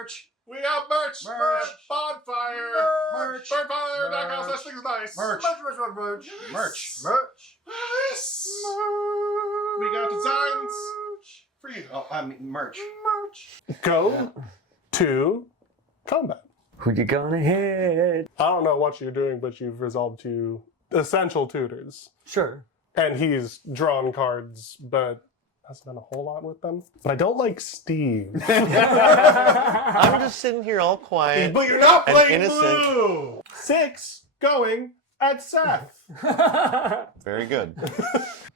Merch. We got merch. Merch. Bonfire. Merch. Birdfire.com. That thing is nice. Merch. Yes. We got designs for you. Oh, I mean merch. Go to combat. Who you gonna hit? I don't know what you're doing, but you've resolved to essential tutors. Sure. And he's drawn cards, but hasn't done a whole lot with them. But I don't like Steve. I'm just sitting here all quiet. But you're not and playing innocent. blue. 6 going at Seth. Very good.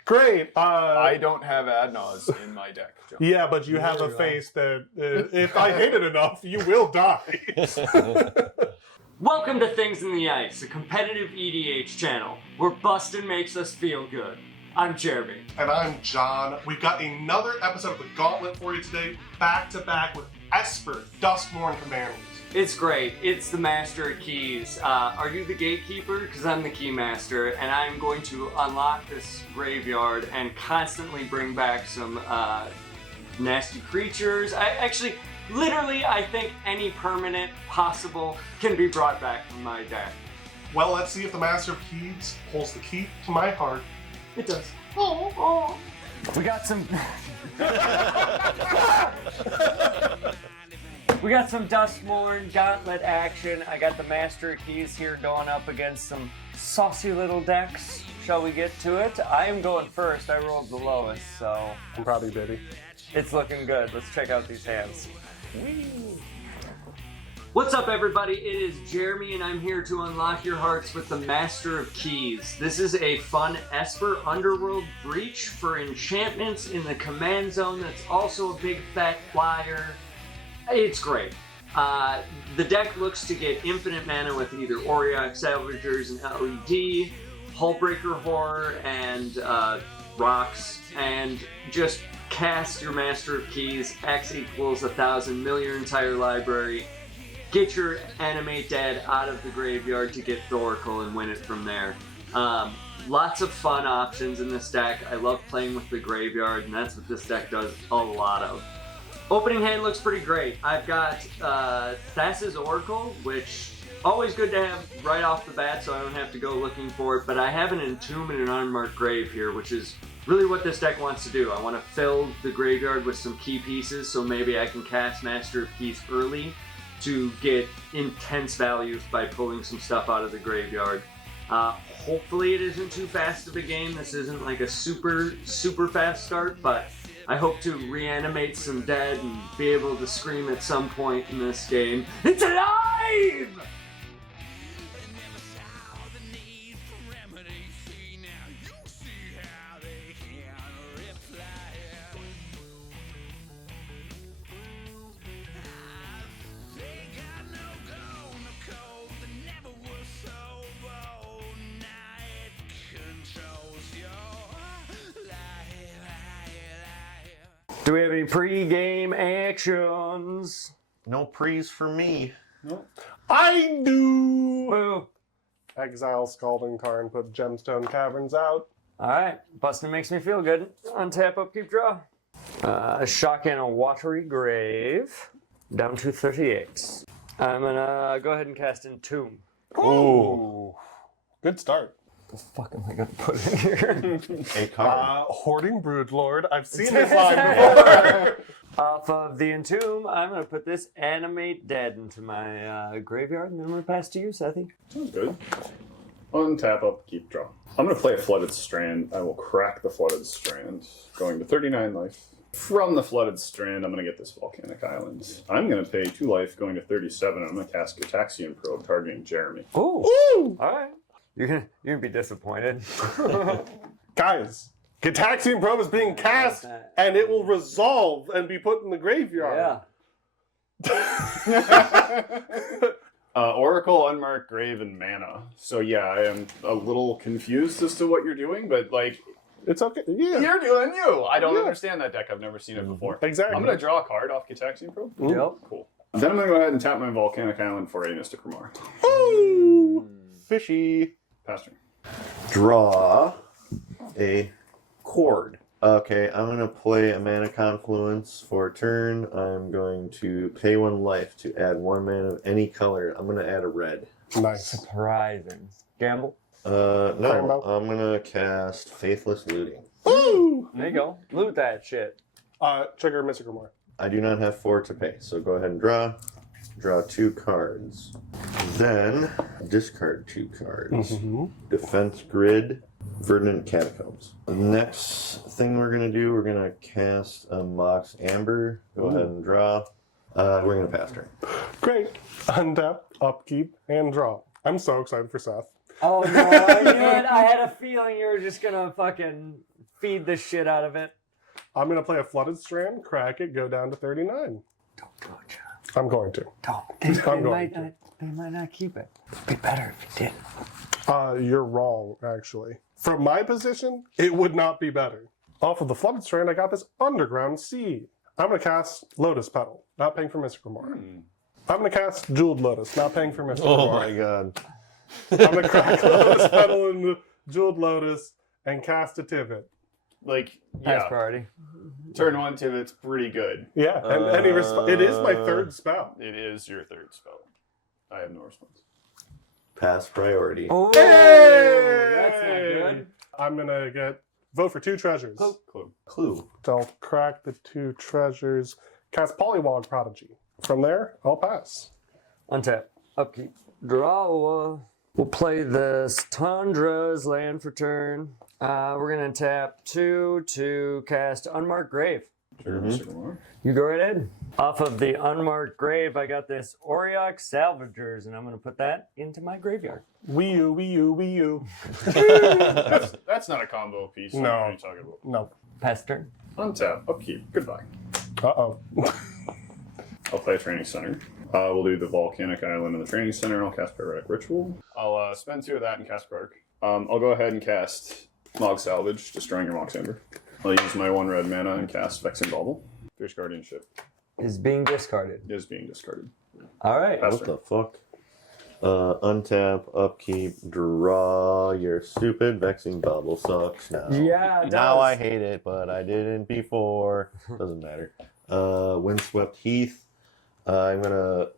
Great. I don't have Adnaz in my deck, John. Yeah, but you have a face that if I hate it enough, you will die. Welcome to Things in the Ice, a competitive EDH channel where bustin' makes us feel good. I'm Jeremy. And I'm John. We've got another episode of the Gauntlet for you today, back to back with Esper, Duskmourn Commanders. It's great. It's the Master of Keys. Are you the gatekeeper? Because I'm the key master, and I'm going to unlock this graveyard and constantly bring back some nasty creatures. Literally, I think any permanent possible can be brought back from my deck. Well, let's see if the Master of Keys holds the key to my heart. It does. Oh. We got some... We got some Duskmourn Gauntlet action. I got the Master of Keys here going up against some saucy little decks. Shall we get to it? I am going first. I rolled the lowest, so... I'm probably Biddy. It's looking good. Let's check out these hands. Whee! What's up, everybody? It is Jeremy, and I'm here to unlock your hearts with the Master of Keys. This is a fun Esper Underworld breach for enchantments in the command zone that's also a big fat flyer. It's great. The deck looks to get infinite mana with either Auriok Salvagers and LED, Hullbreaker Horror, and Rocks, and just cast your Master of Keys. X equals 1,000, mill your entire library. Get your Animate Dead out of the graveyard to get Thoracle and win it from there. Lots of fun options in this deck. I love playing with the graveyard, and that's what this deck does a lot of. Opening hand looks pretty great. I've got Thassa's Oracle, which always good to have right off the bat so I don't have to go looking for it, but I have an Entomb and an Unmarked Grave here, which is really what this deck wants to do. I want to fill the graveyard with some key pieces, so maybe I can cast Master of Keys early to get intense values by pulling some stuff out of the graveyard. Hopefully it isn't too fast of a game. This isn't like a super fast start, but I hope to reanimate some dead and be able to scream at some point in this game, "It's alive!" Do we have any pre-game actions? No prees for me. I do! Woo. Exile Scalding Tarn, put Gemstone Caverns out. Alright, busting makes me feel good. Untap, upkeep, draw. Shock in a Watery Grave. Down to 38. I'm gonna go ahead and cast Entomb. Ooh. Good start. What the fuck am I gonna put in here? A card. Hoarding Broodlord. I've seen this line before. Off of the Entomb, I'm gonna put this Animate Dead into my graveyard, and then I'm gonna pass to you, Sethy. Sounds good. Untap, upkeep, draw. I'm going to play a Flooded Strand. I will crack the Flooded Strand, going to 39 life. From the Flooded Strand, I'm going to get this Volcanic Island. I'm going to pay 2 life, going to 37, and I'm going to cast Gataxian Probe, targeting Jeremy. Ooh! Alright. You're gonna be disappointed. Guys, Gataxian Probe is being cast, and it will resolve and be put in the graveyard. Yeah. Oracle, Unmarked Grave, and Mana. So yeah, I am a little confused as to what you're doing, but like... It's okay. Yeah. You're doing you! I don't understand that deck. I've never seen it before. Exactly. I'm going to draw a card off Gataxian Probe. Yep. Cool. Then I'm going to go ahead and tap my Volcanic Island for a Mystic Remar. Ooh! Fishy. Pass turn. Draw a cord. Okay, I'm going to play a mana confluence for a turn. I'm going to pay 1 life to add 1 mana of any color. I'm going to add a red. Nice. Surprising. Gamble. No, Rainbow? I'm going to cast Faithless Looting. Woo! There you go. Loot that shit. Trigger Mystic Grimoire. I do not have 4 to pay, so go ahead and draw. Draw 2 cards. Then discard 2 cards. Defense Grid, Verdant Catacombs. The next thing we're gonna do, we're gonna cast a Mox Amber. Go ahead and draw. We're gonna pass turn. Great. Untap, upkeep, and draw. I'm so excited for Seth. Oh no, I knew it. I had a feeling you were just gonna fucking feed the shit out of it. I'm gonna play a Flooded Strand, crack it, go down to 39. Don't do it, John. I'm going to. Don't. They might not keep it. It'd be better if you did. You're wrong, actually. From my position, it would not be better. Off of the Flooded Strand, I got this Underground Sea. I'm going to cast Lotus Petal, not paying for Mystic Grimoire. I'm going to cast Jeweled Lotus, not paying for Mystic Oh Grimoire. my god. I'm going to crack Lotus Petal into Jeweled Lotus and cast a Tivit. Like, Pass yeah. priority. Turn 1 Tivit's pretty good. Yeah, and any it is my 3rd spell. It is your 3rd spell. I have no response. Pass priority. Oh, Hey! that's not good. I'm going to vote for 2 treasures. Clue. So I'll crack the 2 treasures, cast Polywog Prodigy. From there, I'll pass. Untap. Upkeep. Draw. We'll play this Tundra's land for turn. We're going to tap 2 to cast Unmarked Grave. You go right ahead. Off of the Unmarked Grave, I got this Oriok Salvagers, and I'm going to put that into my graveyard. Wii U. That's not a combo piece. No. What are you talking about? No. Pass turn. Untap, upkeep, goodbye. Uh-oh. I'll play a Training Center. We'll do the Volcanic Island in the Training Center, and I'll cast Pyretic Ritual. I'll spend 2 of that and cast Clark. I'll go ahead and cast Mog Salvage, destroying your Mox Amber. I'll use my 1 red mana and cast Vexing Bauble. Fierce Guardianship Is being discarded. is being discarded. All right. Pass What turn. the fuck? Untap, upkeep, draw. Your stupid Vexing Bubble sucks now. Yeah, it Now does. I hate it, but I didn't before. Doesn't matter. Windswept Heath. I'm gonna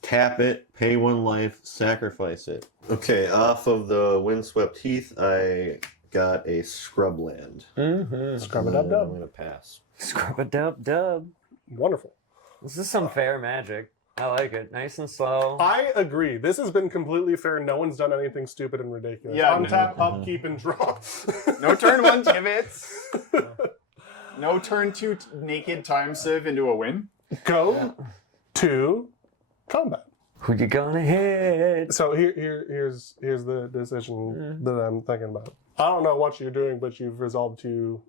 tap it, pay 1 life, sacrifice it. Okay, off of the Windswept Heath, I got a Scrubland. Scrub it up, I'm dub. gonna pass. Scrub a dub. Wonderful. This is some fair magic. I like it. Nice and slow. I agree. This has been completely fair. No one's done anything stupid and ridiculous. Yeah, Untap, upkeep, and draw. No turn 1 Tivits. No turn 2 naked time sieve into a win. Go to combat. Who you gonna hit? So here's the decision that I'm thinking about. I don't know what you're doing, but you've resolved 2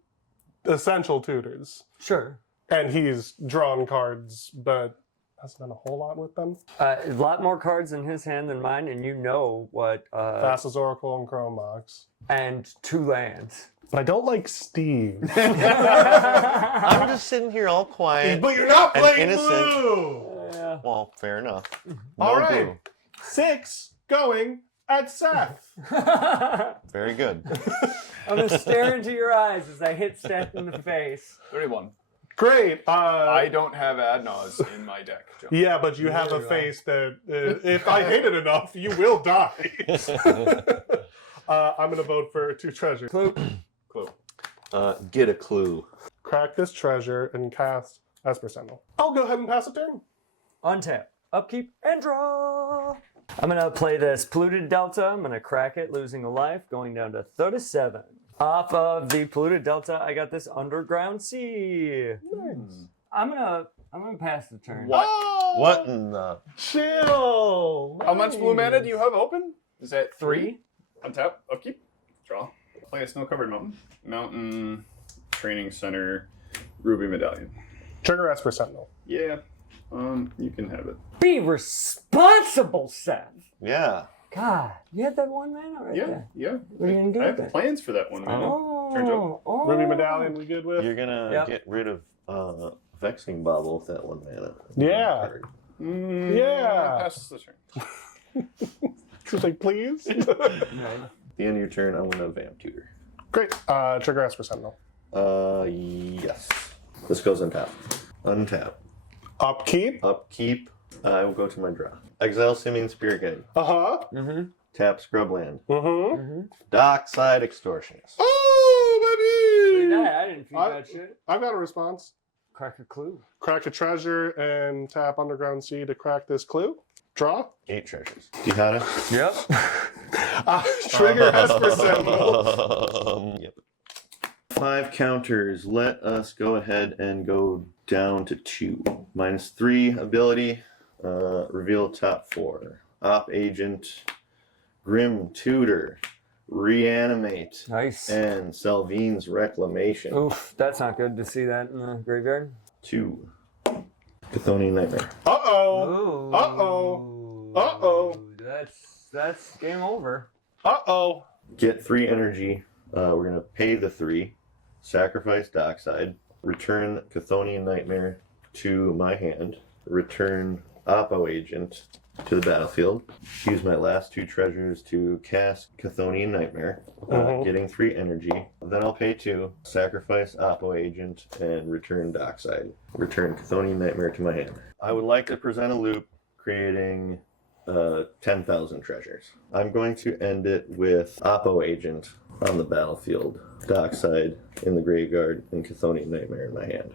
essential tutors. Sure. And he's drawn cards, but hasn't done a whole lot with them. A lot more cards in his hand than mine, and you know what. Fastest Oracle and Chrome Mox. And 2 lands. But I don't like Steve. I'm just sitting here all quiet. But you're not and playing innocent. blue! Yeah. Well, fair enough. All No right. blue. 6 going at Seth. Very good. I'm gonna stare into your eyes as I hit Seth in the face. 31. Great. I don't have Adnaz in my deck, John. Yeah, but you have a face that if I hate it enough, you will die. I'm going to vote for 2 treasures. Clue. Get a clue. Crack this treasure and cast Esper Sentinel. I'll go ahead and pass a turn. Untap, upkeep, and draw. I'm gonna play this Polluted Delta. I'm gonna crack it, losing a life, going down to 37. Off of the Polluted Delta, I got this Underground Sea. Nice. I'm gonna pass the turn. What? What in the... Chill. How much blue mana do you have open? Is that 3? Untap, upkeep, draw. Play a snow-covered mountain. Mountain, Training Center, Ruby Medallion. Trigger Esper Sentinel. Yeah, you can have it. Be responsible, Seth. Yeah. God, you had that 1 mana right Yeah, there. yeah. What are you gonna do I with have it? plans for that 1 mana. Turns out. Ruby Medallion, we good with? You're gonna Yep. get rid of Vexing Bobble with that 1 mana. Yeah. Yeah. Pass the turn. She's like, please? At the end of your turn, I'm gonna Vamp Tutor. Great. Trigger Esper Sentinel. Yes. This goes on top. Untap. Upkeep. Upkeep. I will go to my draw. Exile Simian Spirit Guide. Uh-huh. Mm-hmm. Tap Scrubland. Mm-hmm. Dockside Extortionist. Oh, baby! I didn't feed that shit. I've got a response. Crack a clue. Crack a treasure and tap Underground Sea to crack this clue. Draw. 8 treasures. Tihana. Yep. Trigger Esper Sentinel. Yep. 5 counters. Let us go ahead and go down to 2. -3 ability. Reveal top 4. Op Agent. Grim Tutor. Reanimate. Nice. And Selvine's Reclamation. Oof, that's not good to see that in the graveyard. 2. Chthonian Nightmare. Uh-oh. Ooh. Uh-oh. Uh-oh. That's game over. Uh-oh. Get 3 energy. We're going to pay the 3. Sacrifice Dockside. Return Chthonian Nightmare to my hand. Return Oppo Agent to the battlefield. Use my last 2 treasures to cast Chthonian Nightmare, getting 3 energy. Then I'll pay 2, sacrifice Oppo Agent, and return Dockside. Return Chthonian Nightmare to my hand. I would like to present a loop creating 10,000 treasures. I'm going to end it with Oppo Agent on the battlefield, Dockside in the graveyard, and Chthonian Nightmare in my hand.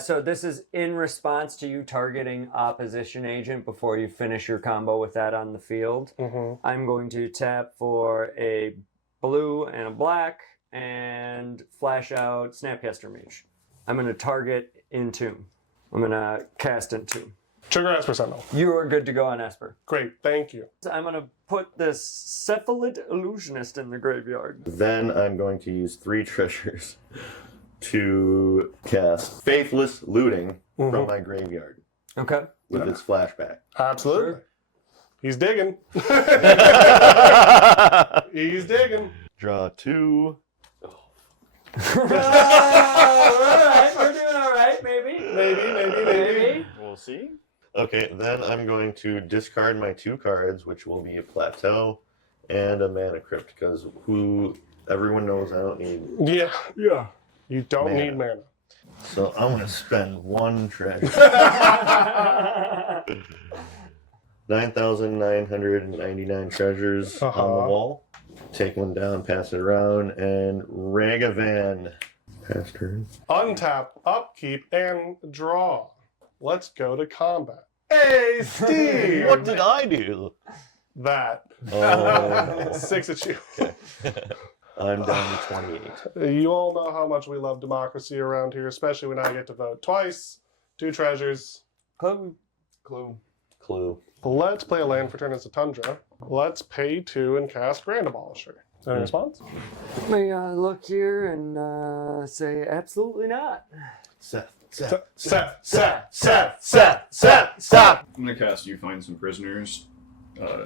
So this is in response to you targeting opposition agent before you finish your combo with that on the field. I'm going to tap for a blue and a black and flash out Snapcaster Mage. I'm going to target Entomb. I'm going to cast Entomb. Trigger Esper Sentinel. You are good to go on Esper. Great, thank you. I'm going to put this Cephalid Illusionist in the graveyard. Then I'm going to use 3 treasures to cast Faithless Looting from my graveyard Okay. with its flashback. Absolutely. Sure. He's digging. He's digging. Draw 2. All right, we're doing all right, maybe. Maybe. We'll see. Okay, then I'm going to discard my 2 cards, which will be a Plateau and a Mana Crypt, because everyone knows I don't need. Yeah. You don't Mana. need mana. So I'm going to spend 1 treasure. 9,999 treasures on the wall. Take 1 down, pass it around, and Ragavan. Pass turn. Untap, upkeep, and draw. Let's go to combat. Hey, Steve! What did I do? That. Oh. 6 at you. I'm down to 28. You all know how much we love democracy around here, especially when I get to vote twice. 2 treasures. Clue. Clue. Let's play a land for turn as a Tundra. Let's pay 2 and cast Grand Abolisher. Any response? Let me look here and say absolutely not. Seth. Stop! I'm gonna cast You Find Some Prisoners,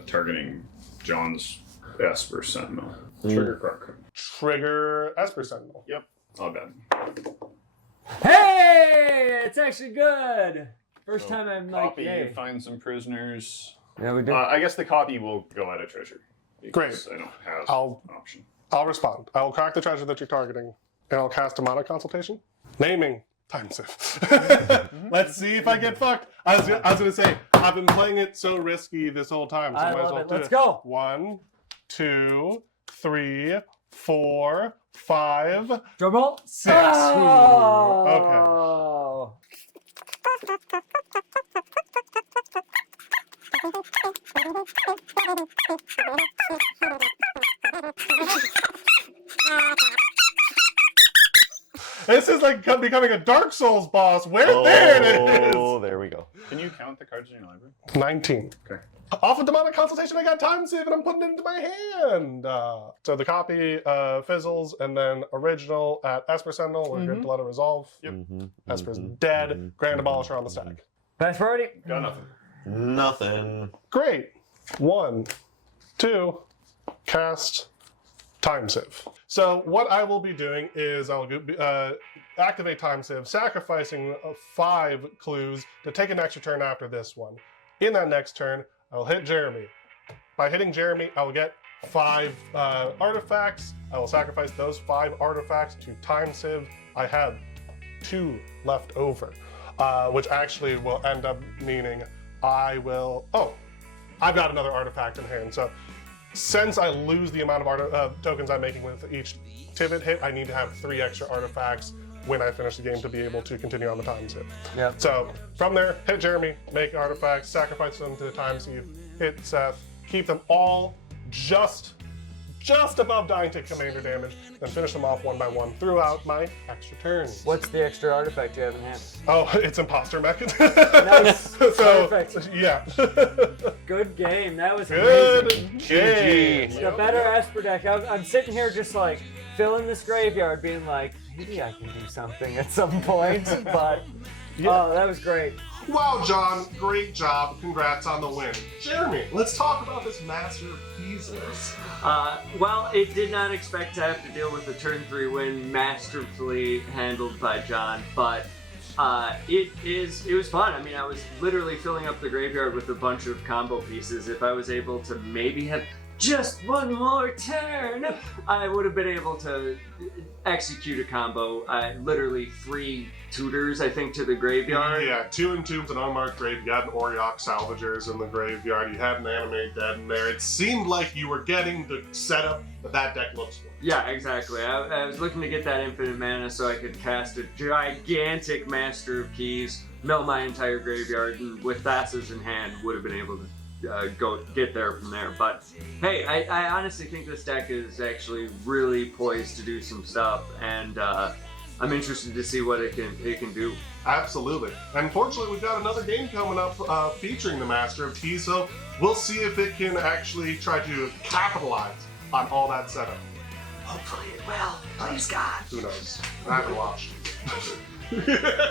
targeting John's Esper Sentinel. Trigger Kark. Trigger Esper Sentinel. Yep. I'll bet. Hey, it's actually good. First time I'm like, Copy yay. You Find Some Prisoners. Yeah, we do. I guess the copy will go out of treasure. Great. I don't have I'll- an option. I'll respond. I will crack the treasure that you're targeting, and I'll cast a mana consultation. Naming. Time sieve. Let's see if I get fucked. I was gonna say, I've been playing it so risky this whole time, so I might as love well it. do Let's it. go. 1, 2, 3, 4, 5, Drum roll. 6. Oh. This is like becoming a Dark Souls boss. There it Oh, there we go. Can you count the cards in your library? is. 19. Okay. Off of demonic consultation, I got time save and I'm putting it into my hand. So the copy fizzles, and then original at Esper Sentinel. We're good to let it resolve. Yep. Esper's dead. Grand Abolisher on the stack. Pass priority. Got nothing. Nothing. Great. 1, 2, cast Time Sieve. So what I will be doing is I'll activate Time Sieve, sacrificing 5 clues to take an extra turn after this one. In that next turn, I'll hit Jeremy. By hitting Jeremy, I will get 5 artifacts. I will sacrifice those 5 artifacts to Time Sieve I had 2 left over, which actually will end up meaning I will. Oh, I've got another artifact in hand. So since I lose the amount of tokens I'm making with each Tivit hit, I need to have 3 extra artifacts when I finish the game to be able to continue on the times hit. Yeah. So from there, hit Jeremy, make artifacts, sacrifice them to the times you hit Seth, keep them all just above dying to commander damage, then finish them off one by one throughout my extra turns. What's the extra artifact you have in hand? Oh, it's imposter mech. Nice. So, Perfect. yeah. Good game. That was Good amazing. game. The better Esper deck. I'm sitting here just like filling this graveyard, being like, maybe I can do something at some point. But oh, that was great. Wow, John, great job. Congrats on the win. Jeremy, let's talk about this Master of Keys. Well, it did not expect to have to deal with the turn 3 win masterfully handled by John, but it was fun. I mean, I was literally filling up the graveyard with a bunch of combo pieces. If I was able to maybe have just one more turn, I would have been able to execute a combo. Literally 3 tutors, I think, to the graveyard. Yeah, 2 entombs, an unmarked grave. You had an Oriok Salvagers in the graveyard. You had an Animate Dead in there. It seemed like you were getting the setup that deck looks for. Yeah, exactly. I was looking to get that infinite mana so I could cast a gigantic Master of Keys, mill my entire graveyard, and with Thassa's in hand, would have been able to go get there from there. But hey, I honestly think this deck is actually really poised to do some stuff, and I'm interested to see what it can do. Absolutely. Unfortunately, we've got another game coming up featuring the Master of Keys, so we'll see if it can actually try to capitalize on all that setup. Hopefully it will. Please, God. Who knows? I haven't watched.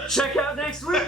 Check out next week.